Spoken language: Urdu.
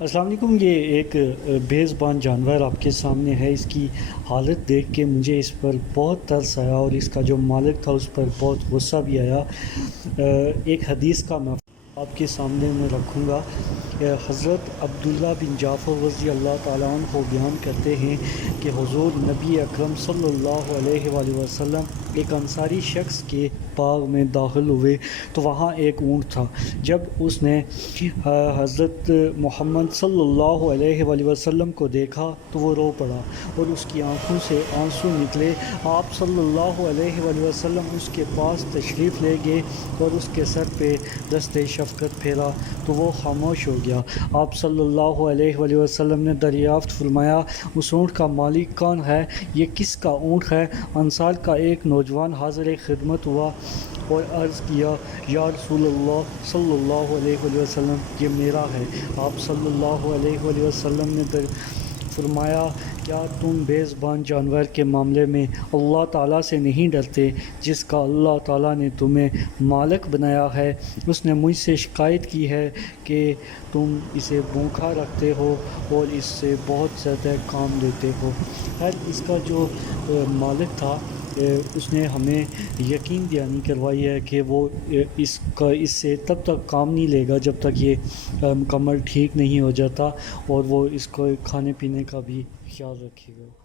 السلام علیکم۔ یہ ایک بے زبان جانور آپ کے سامنے ہے۔ اس کی حالت دیکھ کے مجھے اس پر بہت ترس آیا اور اس کا جو مالک تھا اس پر بہت غصہ بھی آیا۔ ایک حدیث کا میں آپ کے سامنے میں رکھوں گا۔ حضرت عبداللہ بن جعفر رضی اللہ تعالیٰ عنہ کو بیان کرتے ہیں کہ حضور نبی اکرم صلی اللہ علیہ وآلہ وسلم ایک انصاری شخص کے باغ میں داخل ہوئے تو وہاں ایک اونٹ تھا۔ جب اس نے حضرت محمد صلی اللہ علیہ وآلہ وسلم کو دیکھا تو وہ رو پڑا اور اس کی آنکھوں سے آنسو نکلے۔ آپ صلی اللہ علیہ وآلہ وسلم اس کے پاس تشریف لے گئے اور اس کے سر پہ دست شفقت پھیرا تو وہ خاموش ہو گیا۔ آپ صلی اللہ علیہ وآلہ وسلم نے دریافت فرمایا، اس اونٹ کا مالک کون ہے؟ یہ کس کا اونٹ ہے؟ انصار کا ایک نوجوان حاضر خدمت ہوا اور عرض کیا، یا رسول اللہ صلی اللہ علیہ وآلہ وسلم، یہ میرا ہے۔ آپ صلی اللہ علیہ وآلہ وسلم نے فرمایا، کیا تم بے زبان جانور کے معاملے میں اللہ تعالیٰ سے نہیں ڈرتے جس کا اللہ تعالیٰ نے تمہیں مالک بنایا ہے؟ اس نے مجھ سے شکایت کی ہے کہ تم اسے بھوکا رکھتے ہو اور اس سے بہت زیادہ کام لیتے ہو۔ اس کا جو مالک تھا اس نے ہمیں یقین دہانی کروائی ہے کہ وہ اس سے تب تک کام نہیں لے گا جب تک یہ مکمل ٹھیک نہیں ہو جاتا، اور وہ اس کو کھانے پینے کا بھی خیال رکھے گا۔